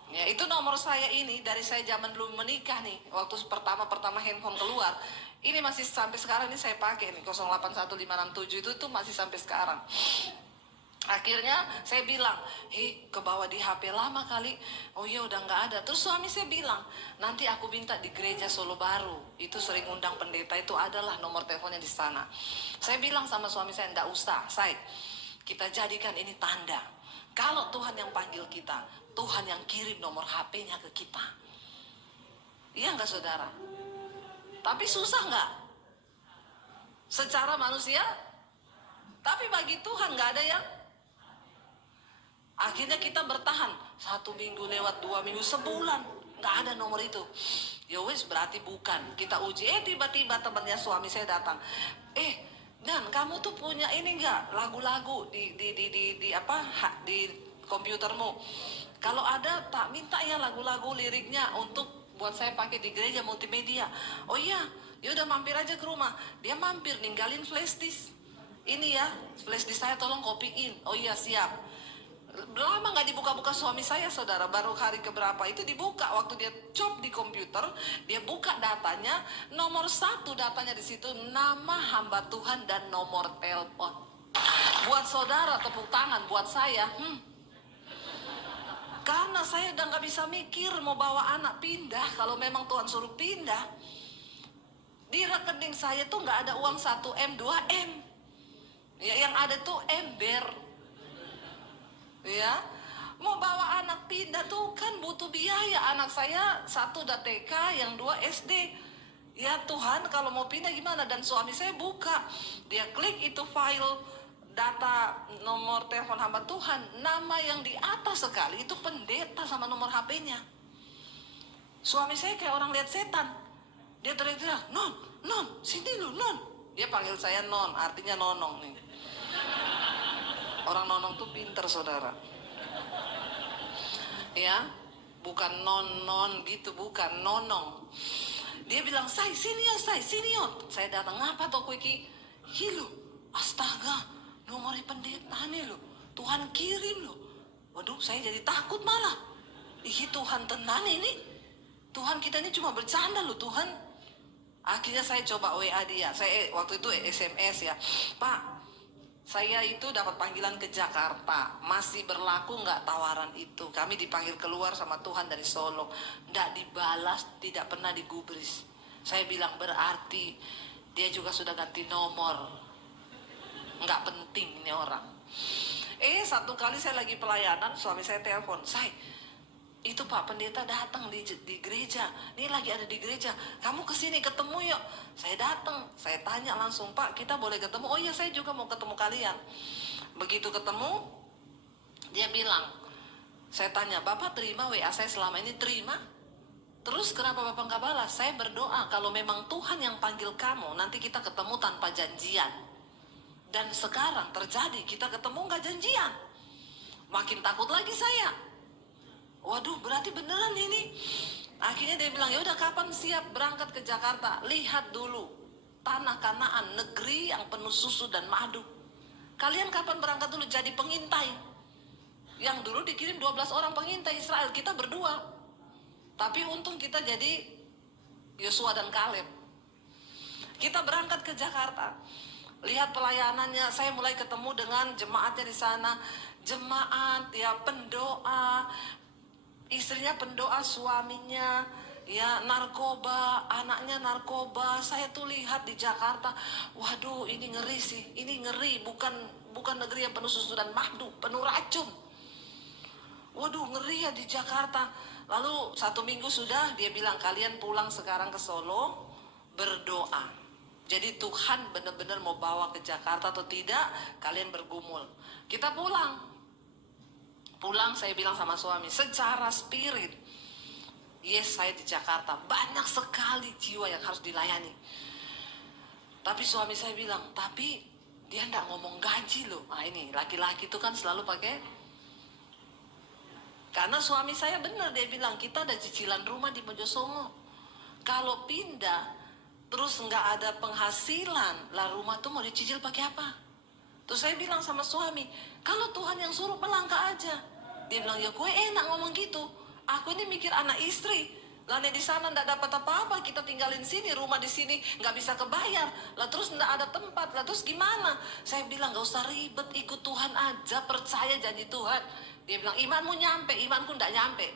Ya, itu nomor saya ini dari saya zaman belum menikah nih. Waktu pertama handphone keluar. Ini masih sampai sekarang, ini saya pakai nih 081567 itu masih sampai sekarang. Akhirnya saya bilang, ke bawah di HP lama kali." "Oh iya udah nggak ada." Terus suami saya bilang, "Nanti aku minta di gereja Solo Baru. Itu sering undang pendeta, itu adalah nomor teleponnya di sana." Saya bilang sama suami saya, "Nggak usah, Say. Kita jadikan ini tanda. Kalau Tuhan yang panggil kita, Tuhan yang kirim nomor HP-nya ke kita." Iya nggak saudara? Tapi susah nggak? Secara manusia? Tapi bagi Tuhan nggak ada yang. Akhirnya kita bertahan 1 minggu lewat, 2 minggu, sebulan nggak ada nomor itu. Ya wes berarti bukan. Kita uji. Tiba-tiba temannya suami saya datang. Dan kamu tuh punya ini nggak, lagu-lagu di komputermu? Kalau ada tak minta ya lagu-lagu liriknya untuk buat saya pakai di gereja multimedia. "Oh iya, ya udah mampir aja ke rumah." Dia mampir ninggalin flash disk. "Ini ya flash disk saya, tolong copyin." "Oh iya siap." Lama nggak dibuka-buka suami saya saudara, baru hari keberapa itu dibuka. Waktu dia cop di komputer, dia buka datanya, nomor 1 datanya di situ nama hamba Tuhan dan nomor telepon. Buat saudara tepuk tangan, buat saya karena saya udah nggak bisa mikir mau bawa anak pindah. Kalau memang Tuhan suruh pindah, di rekening saya tuh nggak ada uang 1M 2M ya, yang ada tuh ember. Ya, mau bawa anak pindah tuh kan butuh biaya. Anak saya 1 udah TK, yang 2 SD. Ya Tuhan, kalau mau pindah gimana? Dan suami saya buka, dia klik itu file data nomor telepon hamba Tuhan, nama yang di atas sekali itu pendeta sama nomor HP-nya. Suami saya kayak orang lihat setan. Dia teriak-teriak, "Non, sini lu, Non." Dia panggil saya Non, artinya nonong nih. Orang nonong tuh pinter saudara. Ya, bukan non gitu, bukan nonong. Dia bilang, Say sini yo." Saya datang, "Ngapa toko iki?" "Hilo, astaga, nomor pendeta nih loh, Tuhan kirim loh. Waduh, saya jadi takut malah. Ih, Tuhan tenan ini. Tuhan kita ini cuma bercanda loh Tuhan. Akhirnya saya coba WA dia. Saya waktu itu SMS ya. Pak, saya itu dapat panggilan ke Jakarta. Masih berlaku nggak tawaran itu? Kami dipanggil keluar sama Tuhan dari Solo. Nggak dibalas, tidak pernah digubris. Saya bilang berarti dia juga sudah ganti nomor. Nggak penting ini orang. Satu kali saya lagi pelayanan, suami saya telepon. Itu Pak Pendeta datang di gereja. Ini lagi ada di gereja. Kamu kesini ketemu yuk. Saya datang. Saya tanya langsung, Pak, kita boleh ketemu? Oh iya, saya juga mau ketemu kalian. Begitu ketemu, dia bilang, saya tanya, Bapak terima WA saya selama ini? Terima. Terus kenapa Bapak nggak balas? Saya berdoa kalau memang Tuhan yang panggil kamu, nanti kita ketemu tanpa janjian. Dan sekarang terjadi, kita ketemu nggak janjian. Makin takut lagi saya. Waduh, berarti beneran ini. Akhirnya dia bilang, ya udah kapan siap berangkat ke Jakarta? Lihat dulu tanah Kanaan, negeri yang penuh susu dan madu. Kalian kapan berangkat dulu jadi pengintai? Yang dulu dikirim 12 orang pengintai Israel, kita berdua. Tapi untung kita jadi Yosua dan Kaleb. Kita berangkat ke Jakarta. Lihat pelayanannya, saya mulai ketemu dengan jemaatnya di sana. Jemaat ya pendoa, istrinya pendoa, suaminya ya narkoba, anaknya narkoba. Saya tuh lihat di Jakarta, waduh ini ngeri sih, ini ngeri, bukan negeri yang penuh susu dan madu, penuh racun. Waduh ngeri ya di Jakarta. Lalu 1 minggu sudah dia bilang, kalian pulang sekarang ke Solo, berdoa. Jadi Tuhan benar-benar mau bawa ke Jakarta atau tidak, kalian bergumul. Kita pulang, saya bilang sama suami, secara spirit, yes saya di Jakarta, banyak sekali jiwa yang harus dilayani. Tapi suami saya bilang, tapi dia enggak ngomong gaji loh. Nah ini, laki-laki itu kan selalu pakai. Karena suami saya benar, dia bilang, kita ada cicilan rumah di Mojosongo. Kalau pindah, terus nggak ada penghasilan, lah rumah tuh mau dicicil pakai apa? Terus saya bilang sama suami, kalau Tuhan yang suruh melangkah aja. Dia bilang, ya gue enak ngomong gitu. Aku ini mikir anak istri. Lah di sana ndak dapat apa-apa, kita tinggalin sini, rumah di sini nggak bisa kebayar. Lah terus ndak ada tempat, lah terus gimana? Saya bilang nggak usah ribet, ikut Tuhan aja, percaya janji Tuhan. Dia bilang, imanmu nyampe, imanku ndak nyampe.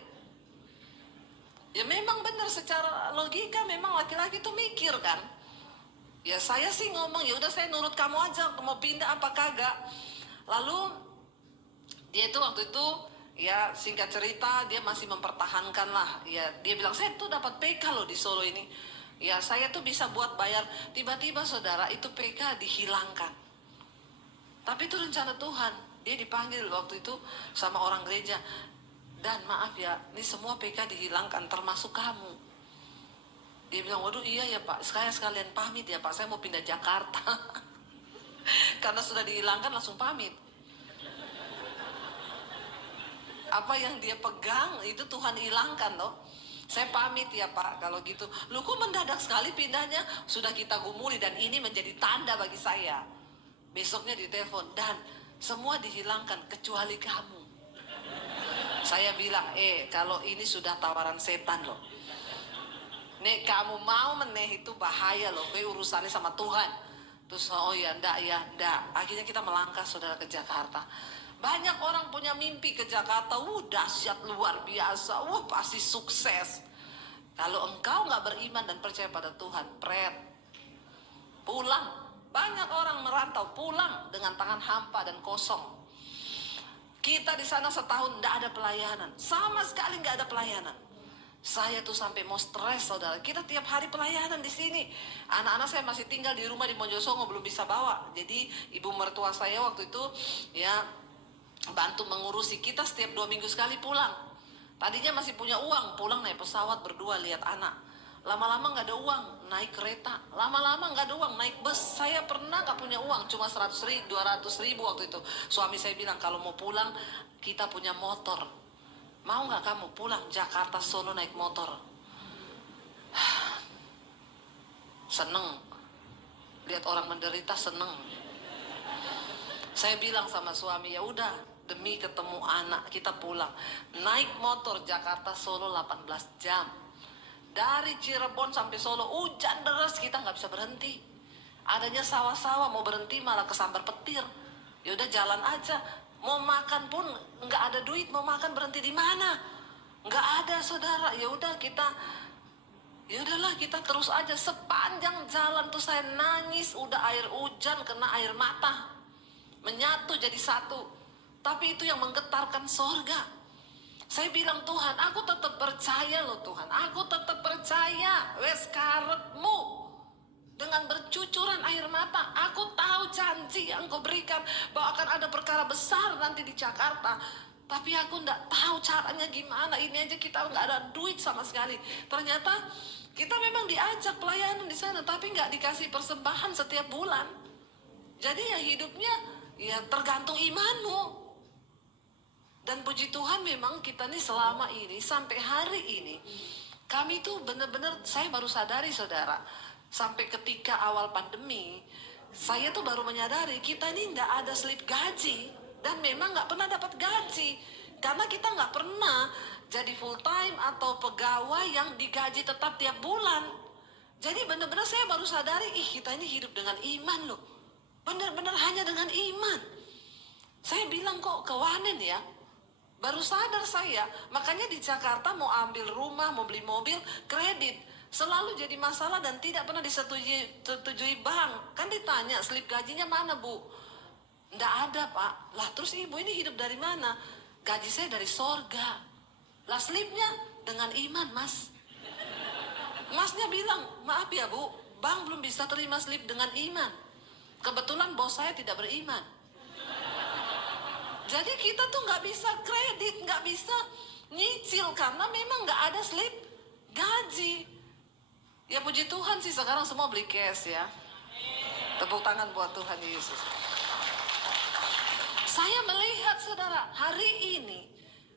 Ya memang benar, secara logika memang laki-laki tuh mikir kan. Ya saya sih ngomong, ya udah saya nurut kamu aja, mau pindah apa kagak. Lalu dia itu waktu itu ya singkat cerita dia masih mempertahankan lah. Ya dia bilang, saya tuh dapat PK loh di Solo ini. Ya saya tuh bisa buat bayar. Tiba-tiba saudara itu PK dihilangkan. Tapi itu rencana Tuhan. Dia dipanggil waktu itu sama orang gereja. Dan maaf ya, ini semua PK dihilangkan termasuk kamu. Dia bilang, waduh iya ya Pak, sekalian pamit ya Pak, saya mau pindah Jakarta. Karena sudah dihilangkan langsung pamit. Apa yang dia pegang itu Tuhan hilangkan loh. Saya pamit ya Pak kalau gitu. Lu kok mendadak sekali pindahnya? Sudah kita gumuli dan ini menjadi tanda bagi saya. Besoknya ditelepon, dan semua dihilangkan kecuali kamu. Saya bilang, kalau ini sudah tawaran setan loh. Nek kamu mau meneh itu bahaya loh, urusannya sama Tuhan. Terus oh ya ndak. Akhirnya kita melangkah saudara ke Jakarta. Banyak orang punya mimpi ke Jakarta, dahsyat luar biasa, pasti sukses. Kalau engkau nggak beriman dan percaya pada Tuhan, pulang. Banyak orang merantau pulang dengan tangan hampa dan kosong. Kita di sana setahun nggak ada pelayanan, sama sekali nggak ada pelayanan. Saya tuh sampai mau stres saudara. Kita tiap hari pelayanan di sini. Anak-anak saya masih tinggal di rumah di Mojosongo, belum bisa bawa. Jadi ibu mertua saya waktu itu ya bantu mengurusi kita, setiap 2 minggu sekali pulang. Tadinya masih punya uang, pulang naik pesawat berdua lihat anak. Lama-lama nggak ada uang, naik kereta. Lama-lama nggak ada uang, naik bus. Saya pernah nggak punya uang, cuma 100.000, 200.000 waktu itu. Suami saya bilang, kalau mau pulang kita punya motor. Mau nggak kamu pulang Jakarta Solo naik motor? Seneng lihat orang menderita, seneng. Saya bilang sama suami, ya udah demi ketemu anak kita pulang. Naik motor Jakarta Solo 18 jam. Dari Cirebon sampai Solo hujan deras, kita nggak bisa berhenti. Adanya sawah-sawah, mau berhenti malah kesambar petir. Ya udah jalan aja. Mau makan pun nggak ada duit, mau makan berhenti di mana? Nggak ada, saudara. Ya udahlah kita terus aja. Sepanjang jalan tuh saya nangis, udah air hujan kena air mata, menyatu jadi satu. Tapi itu yang menggetarkan sorga. Saya bilang, Tuhan, aku tetap percaya loh Tuhan. Aku tetap percaya. Wes karepmu. Dengan bercucuran air mata, aku tahu janji yang kau berikan bahwa akan ada perkara besar nanti di Jakarta. Tapi aku nggak tahu caranya gimana. Ini aja kita nggak ada duit sama sekali. Ternyata kita memang diajak pelayanan di sana, tapi nggak dikasih persembahan setiap bulan. Jadi ya hidupnya ya tergantung imanmu. Dan puji Tuhan memang kita nih selama ini sampai hari ini kami tuh benar-benar, saya baru sadari saudara, sampai ketika awal pandemi saya tuh baru menyadari kita ini nggak ada slip gaji dan memang nggak pernah dapat gaji karena kita nggak pernah jadi full time atau pegawai yang digaji tetap tiap bulan. Jadi benar-benar saya baru sadari, kita ini hidup dengan iman loh, benar-benar hanya dengan iman. Saya bilang kok ke Wanen ya, baru sadar saya. Makanya di Jakarta mau ambil rumah, mau beli mobil, kredit selalu jadi masalah dan tidak pernah disetujui bank. Kan ditanya, slip gajinya mana bu? Nggak ada pak. Lah terus ibu ini hidup dari mana? Gaji saya dari sorga. Lah slipnya dengan iman mas. Masnya bilang, maaf ya bu, bank belum bisa terima slip dengan iman. Kebetulan bos saya tidak beriman. Jadi kita tuh nggak bisa kredit, nggak bisa nyicil karena memang nggak ada slip gaji. Ya puji Tuhan sih sekarang semua beli cash ya. Tepuk tangan buat Tuhan Yesus. Saya melihat saudara, hari ini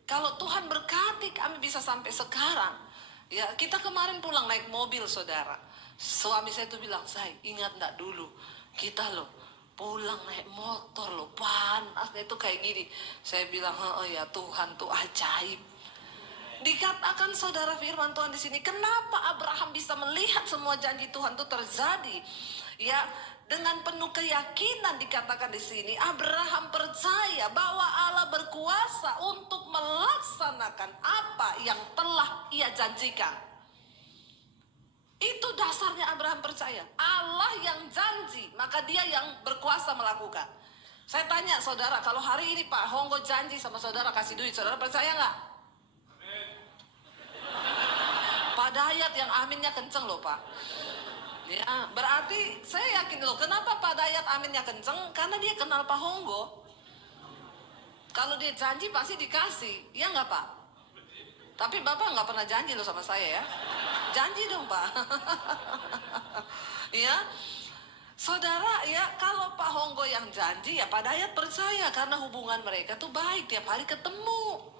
kalau Tuhan berkati kami bisa sampai sekarang. Ya kita kemarin pulang naik mobil saudara. Suami saya tuh bilang, saya ingat nggak dulu kita loh pulang naik motor loh, panasnya itu kayak gini. Saya bilang, oh ya Tuhan tuh ajaib. Dikatakan saudara firman Tuhan di sini, kenapa Abraham bisa melihat semua janji Tuhan itu terjadi? Ya, dengan penuh keyakinan dikatakan di sini, Abraham percaya bahwa Allah berkuasa untuk melaksanakan apa yang telah ia janjikan. Itu dasarnya Abraham percaya. Allah yang janji, maka dia yang berkuasa melakukan. Saya tanya saudara, kalau hari ini Pak Honggo janji sama saudara kasih duit, saudara percaya nggak? Pak Dayat yang aminnya kenceng loh Pak. Ya, berarti saya yakin loh, kenapa Pak Dayat aminnya kenceng? Karena dia kenal Pak Honggo. Kalau dia janji pasti dikasih, ya nggak Pak? Tapi Bapak nggak pernah janji loh sama saya ya. Janji dong Pak. Ya, saudara ya, kalau Pak Honggo yang janji ya Pak Dayat percaya karena hubungan mereka tuh baik, tiap hari ketemu.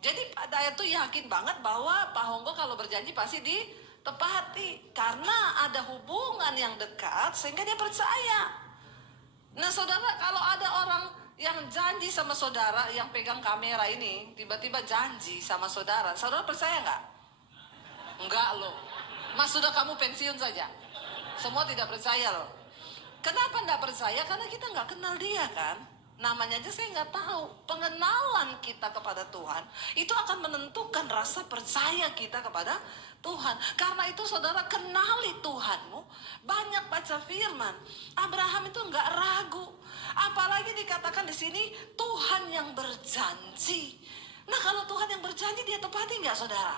Jadi Pak Dayat tuh yakin banget bahwa Pak Honggo kalau berjanji pasti ditepati karena ada hubungan yang dekat sehingga dia percaya. Nah saudara, kalau ada orang yang janji sama saudara, yang pegang kamera ini tiba-tiba janji sama saudara, saudara percaya nggak? Enggak loh. Mas sudah kamu pensiun saja. Semua tidak percaya loh. Kenapa enggak percaya? Karena kita nggak kenal dia kan. Namanya aja saya nggak tahu. Pengenalan kita kepada Tuhan itu akan menentukan rasa percaya kita kepada Tuhan. Karena itu saudara, kenali Tuhanmu. Banyak baca firman. Abraham itu nggak ragu. Apalagi dikatakan di sini Tuhan yang berjanji. Nah kalau Tuhan yang berjanji, dia tepati nggak saudara?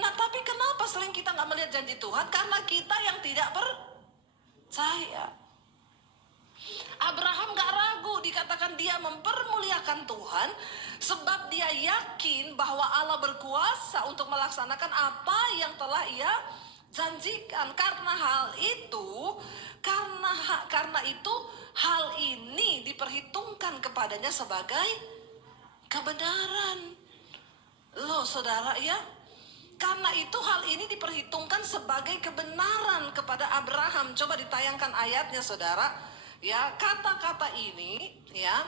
Nah tapi kenapa sering kita nggak melihat janji Tuhan? Karena kita yang tidak percaya. Abraham nggak ragu, dikatakan dia mempermuliakan Tuhan sebab dia yakin bahwa Allah berkuasa untuk melaksanakan apa yang telah ia janjikan. Karena itu hal ini diperhitungkan kepadanya sebagai kebenaran. Loh saudara ya, karena itu hal ini diperhitungkan sebagai kebenaran kepada Abraham. Coba ditayangkan ayatnya saudara. Ya, kata-kata ini, ya.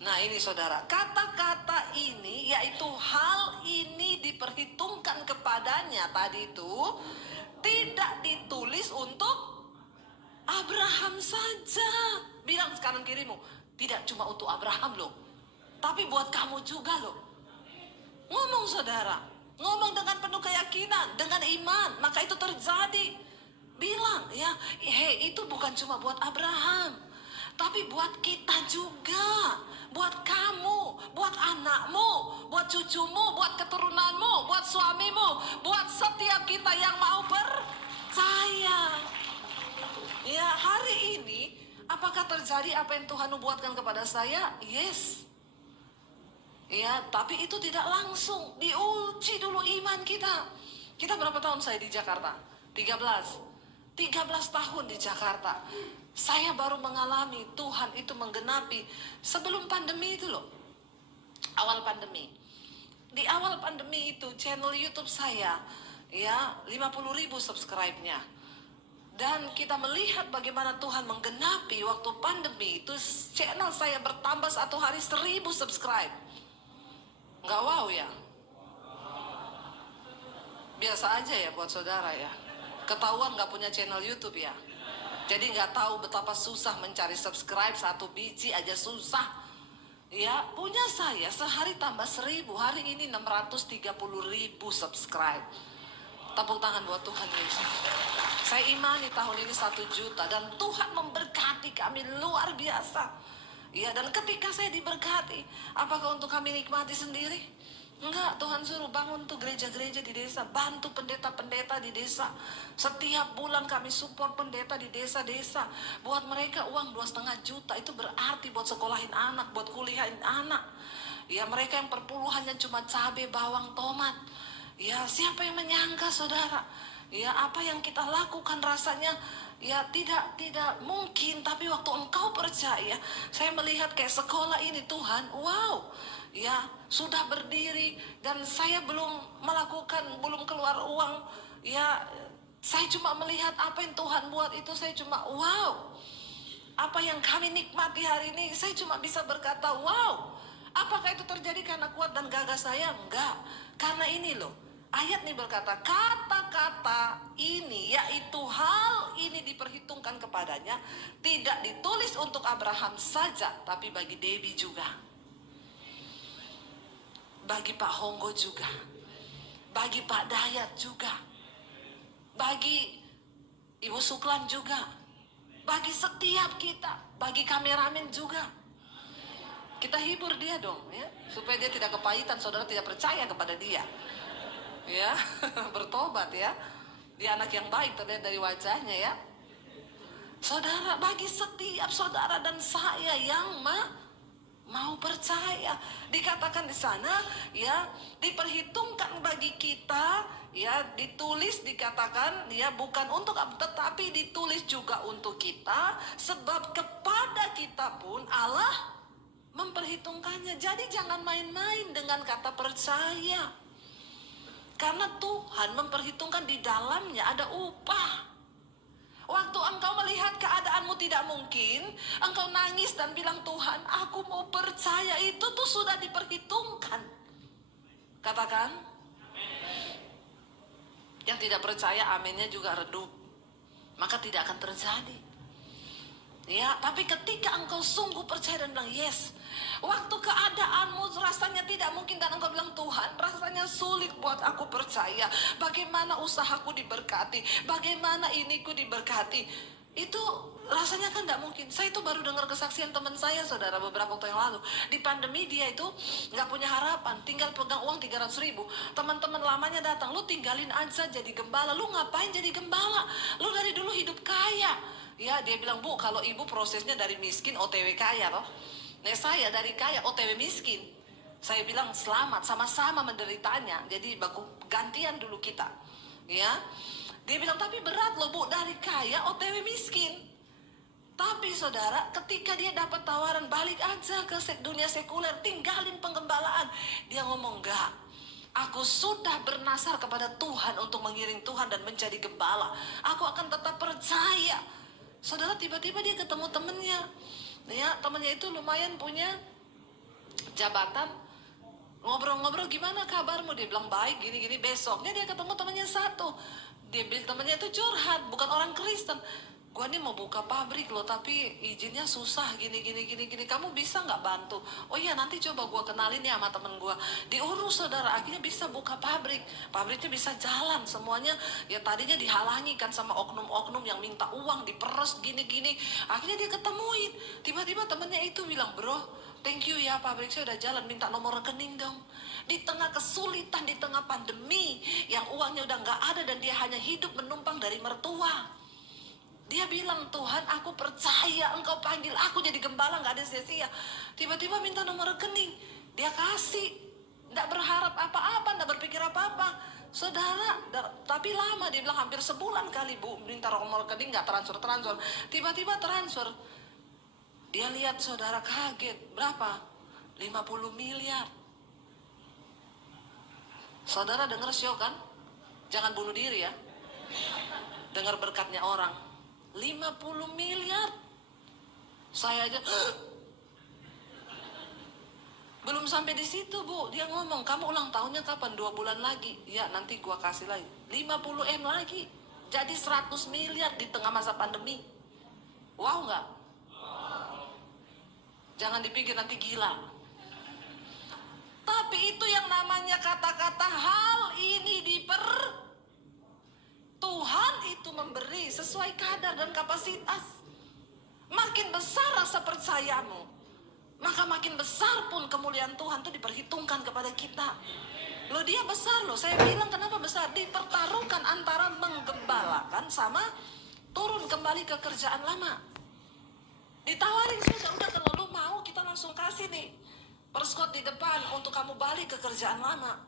Nah, ini saudara, kata-kata ini yaitu hal ini diperhitungkan kepadanya tadi itu tidak ditulis untuk Abraham saja. Bilang kanan kirimu, tidak cuma untuk Abraham loh, tapi buat kamu juga loh. Ngomong saudara, ngomong dengan penuh keyakinan, dengan iman, maka itu terjadi. Bilang ya, hei, itu bukan cuma buat Abraham, tapi buat kita juga, buat kamu, buat anakmu, buat cucumu, buat keturunanmu, buat suamimu, buat setiap kita yang mau percaya. Ya, hari ini apakah terjadi apa yang Tuhan buatkan kepada saya? Yes. Ya, tapi itu tidak langsung. Diuji dulu iman kita. Kita berapa tahun saya di Jakarta? 13 tahun di Jakarta. Saya baru mengalami Tuhan itu menggenapi sebelum pandemi itu loh. Awal pandemi. Di awal pandemi itu channel YouTube saya ya 50.000 subscribe-nya. Dan kita melihat bagaimana Tuhan menggenapi waktu pandemi itu, channel saya bertambah satu hari 1.000 subscribe. Nggak wow ya? Biasa aja ya buat saudara ya. Ketahuan nggak punya channel YouTube ya. Jadi nggak tahu betapa susah mencari subscribe, satu biji aja susah. Ya, punya saya sehari tambah 1.000, hari ini 630.000 subscribe. Tepuk tangan buat Tuhan Yesus. Saya imani tahun ini 1 juta dan Tuhan memberkati kami luar biasa. Ya, dan ketika saya diberkati, apakah untuk kami nikmati sendiri? Enggak, Tuhan suruh bangun tuh gereja-gereja di desa, bantu pendeta-pendeta di desa. Setiap bulan kami support pendeta di desa-desa. Buat mereka uang 2,5 juta, itu berarti buat sekolahin anak, buat kuliahin anak. Ya, mereka yang perpuluhannya cuma cabai, bawang, tomat. Ya, siapa yang menyangka saudara? Ya, apa yang kita lakukan rasanya ya tidak mungkin, tapi waktu engkau percaya, saya melihat kayak sekolah ini Tuhan, wow. Ya, sudah berdiri dan saya belum keluar uang. Ya, saya cuma melihat apa yang Tuhan buat itu, saya cuma wow. Apa yang kami nikmati hari ini, saya cuma bisa berkata wow. Apakah itu terjadi karena kuat dan gagah saya? Enggak. Karena ini loh, ayat ini berkata, kata-kata ini, yaitu hal ini diperhitungkan kepadanya, tidak ditulis untuk Abraham saja, tapi bagi Debbie juga, bagi Pak Honggo juga, bagi Pak Dayat juga, bagi Ibu Suklan juga, bagi setiap kita, bagi kameramen juga. Kita hibur dia dong ya, supaya dia tidak kepahitan, saudara tidak percaya kepada dia. Ya, bertobat ya. Dia anak yang baik terlihat dari wajahnya ya. Saudara, bagi setiap saudara dan saya yang mau percaya, dikatakan di sana ya, diperhitungkan bagi kita ya, ditulis, dikatakan ya, bukan untuk tetapi ditulis juga untuk kita, sebab kepada kita pun Allah memperhitungkannya. Jadi jangan main-main dengan kata percaya, karena Tuhan memperhitungkan di dalamnya ada upah. Waktu engkau melihat keadaanmu tidak mungkin, engkau nangis dan bilang, Tuhan, aku mau percaya, itu tuh sudah diperhitungkan. Katakan. Yang tidak percaya aminnya juga redup, maka tidak akan terjadi. Ya, tapi ketika engkau sungguh percaya dan bilang yes, waktu keadaanmu rasanya tidak mungkin dan engkau bilang, Tuhan, rasanya sulit buat aku percaya, bagaimana usahaku diberkati, bagaimana iniku diberkati, itu rasanya kan tidak mungkin. Saya itu baru dengar kesaksian teman saya, saudara, beberapa waktu yang lalu. Di pandemi dia itu nggak punya harapan, tinggal pegang uang 300.000. Teman-teman lamanya datang, lu tinggalin aja jadi gembala. Lu ngapain jadi gembala? Lu dari dulu hidup kaya. Ya, dia bilang, Bu, kalau ibu prosesnya dari miskin OTW kaya loh. Nah, saya dari kaya OTW miskin. Saya bilang selamat, sama-sama menderitanya. Jadi baku gantian dulu kita. Ya. Dia bilang, tapi berat loh, Bu, dari kaya OTW miskin. Tapi saudara, ketika dia dapat tawaran balik aja ke dunia sekuler, tinggalin penggembalaan, dia ngomong, enggak, aku sudah bernasar kepada Tuhan untuk mengiring Tuhan dan menjadi gembala. Aku akan tetap percaya. Saudara, tiba-tiba dia ketemu temennya. Ya, temennya itu lumayan punya jabatan. Ngobrol-ngobrol, gimana kabarmu? Dia bilang baik, gini-gini. Besoknya dia ketemu temannya satu. Dia bilang temannya itu curhat, bukan orang Kristen. Gua nih mau buka pabrik loh, tapi izinnya susah, gini. Kamu bisa nggak bantu? Oh iya, nanti coba gua kenalin ya sama temen gua. Diurus, saudara, akhirnya bisa buka pabrik. Pabriknya bisa jalan, semuanya. Ya tadinya dihalangi kan sama oknum-oknum yang minta uang, diperes, gini. Akhirnya dia ketemuin. Tiba-tiba temennya itu bilang, bro, thank you ya, pabrik saya udah jalan, minta nomor rekening dong. Di tengah kesulitan, di tengah pandemi, yang uangnya udah nggak ada dan dia hanya hidup menumpang dari mertua. Dia bilang, Tuhan, aku percaya Engkau panggil aku jadi gembala, nggak ada sia-sia. Tiba-tiba minta nomor rekening, dia kasih. Nggak berharap apa-apa, nggak berpikir apa-apa. Saudara, tapi lama, dia bilang hampir sebulan kali, Bu, minta nomor rekening, nggak transfer. Tiba-tiba transfer. Dia lihat, saudara, kaget. Berapa? 50 miliar. Saudara dengar syok kan? Jangan bunuh diri ya. Dengar berkatnya orang. 50 miliar. Saya aja belum sampai di situ, Bu. Dia ngomong, kamu ulang tahunnya kapan? 2 bulan lagi. Ya, nanti gua kasih lagi 50 M lagi. Jadi 100 miliar di tengah masa pandemi. Wow nggak? Jangan dipikir nanti gila. Tapi itu yang namanya kata-kata hal ini Tuhan itu memberi sesuai kadar dan kapasitas. Makin besar rasa percayamu, maka makin besar pun kemuliaan Tuhan itu diperhitungkan kepada kita. Loh, dia besar loh. Saya bilang kenapa besar? Dipertaruhkan antara menggembalakan sama turun kembali ke kerjaan lama. Ditawarin, udah kalau lu mau kita langsung kasih nih perskot di depan untuk kamu balik ke kerjaan lama.